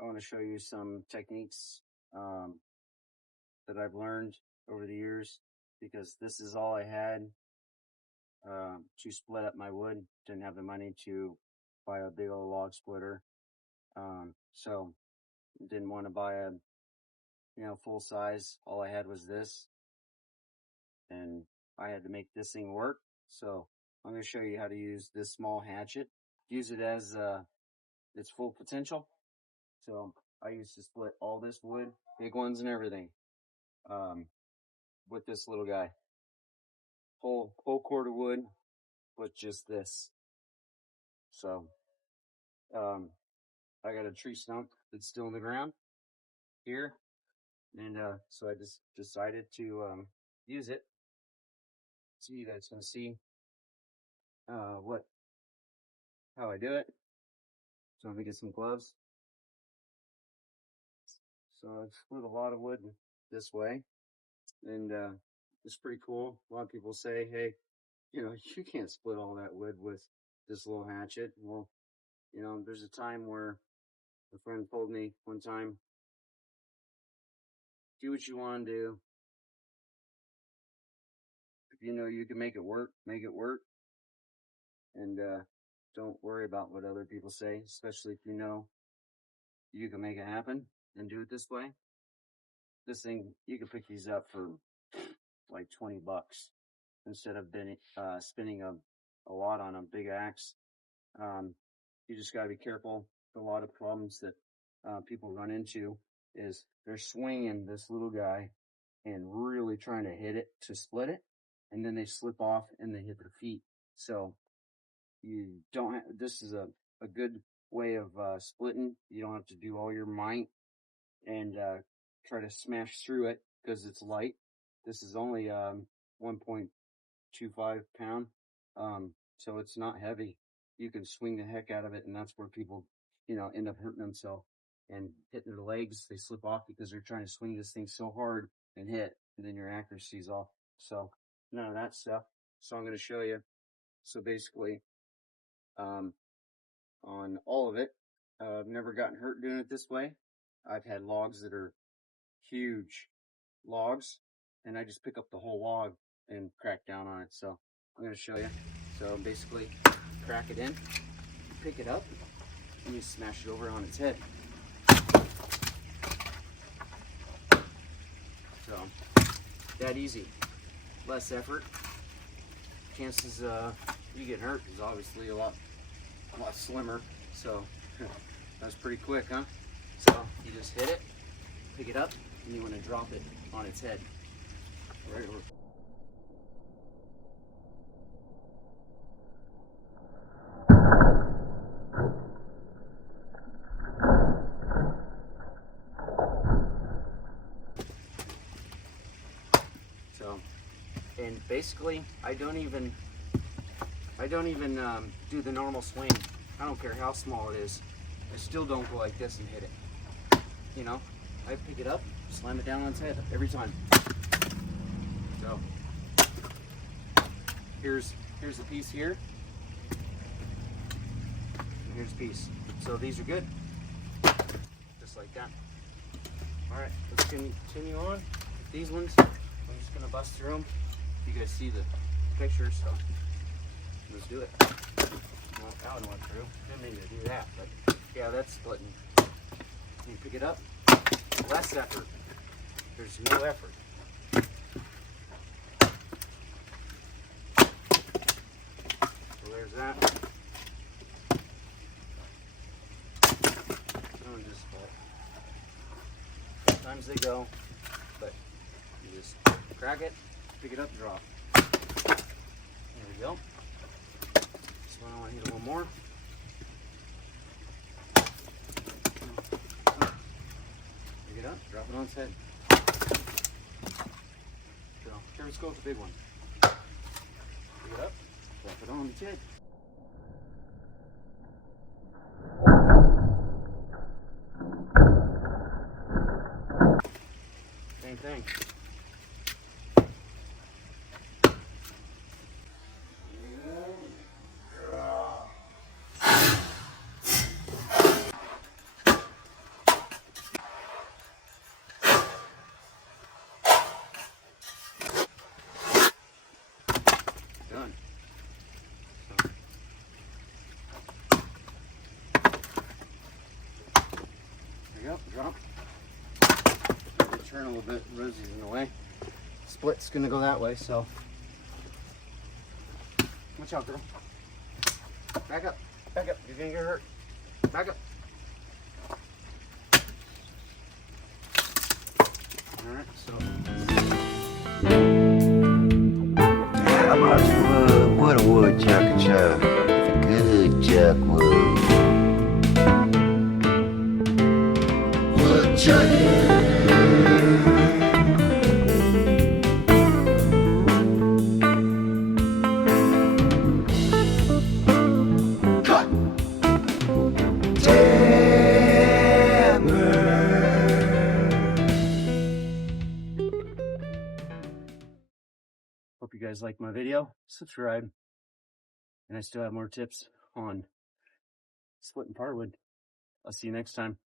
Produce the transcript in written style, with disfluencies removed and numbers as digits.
I want to show you some techniques that I've learned over the years, because this is all I had to split up my wood. Didn't have the money to buy a big old log splitter, so didn't want to buy a full size. All I had was this, and I had to make this thing work. So I'm going to show you how to use this small hatchet, use it as its full potential. So I used to split all this wood, big ones and everything, with this little guy. Whole cord of wood with just this. So I got a tree stump that's still in the ground here, and so I just decided to use it. So you guys can see how I do it. So I'm gonna get some gloves. So I've split a lot of wood this way, and it's pretty cool. A lot of people say, hey, you can't split all that wood with this little hatchet. Well, there's a time where a friend told me one time, do what you want to do. If you know you can make it work, make it work. And don't worry about what other people say, especially if you know you can make it happen and do it this way. This thing, you can pick these up for like $20 instead of spinning a lot on a big axe. You just got to be careful. A lot of problems that people run into is they're swinging this little guy and really trying to hit it to split it, and then they slip off and they hit their feet. So you don't have, this is a good way of splitting. You don't have to do all your might and try to smash through it because it's light. This is only 1.25 pound, so it's not heavy. You can swing the heck out of it, and that's where people end up hurting themselves and hitting their legs. They slip off because they're trying to swing this thing so hard and hit, and then your accuracy's off. So none of that stuff. So I'm going to show you. So basically, on all of it, I've never gotten hurt doing it this way. I've had logs that are huge logs, and I just pick up the whole log and crack down on it. So I'm going to show you. So basically, crack it in, pick it up, and you smash it over on its head. So that easy, less effort. Chances you get hurt is obviously a lot slimmer. So that's pretty quick, huh? So you just hit it, pick it up, and you want to drop it on its head. Right over. So, and basically, I don't even do the normal swing. I don't care how small it is. I still don't go like this and hit it. I pick it up, slam it down on its head every time. So here's the piece here, and here's a piece. So these are good, just like that. All right, let's continue on. These ones, I'm just gonna bust through them. You guys see the picture, so let's do it. Well, that one went through. Didn't mean to do that, but yeah, that's splitting. You pick it up, less effort. There's no effort. So there's that. And just split. Sometimes they go, but you just crack it, pick it up, drop. There we go. This one I want to hit a little more. Pick it up, drop it on its head. So here, let's go with the big one. Pick it up, drop it on its head. Same thing. go, drop. Turn a little bit, Rosie's in the way. Split's gonna go that way, so. Watch out, girl. Back up, you're gonna get hurt. Back up. Alright, so. How much wood? What a woodchuck chuck. Good chuck wood. Woodchuck. Hope you guys like my video. Subscribe. And I still have more tips on splitting firewood. I'll see you next time.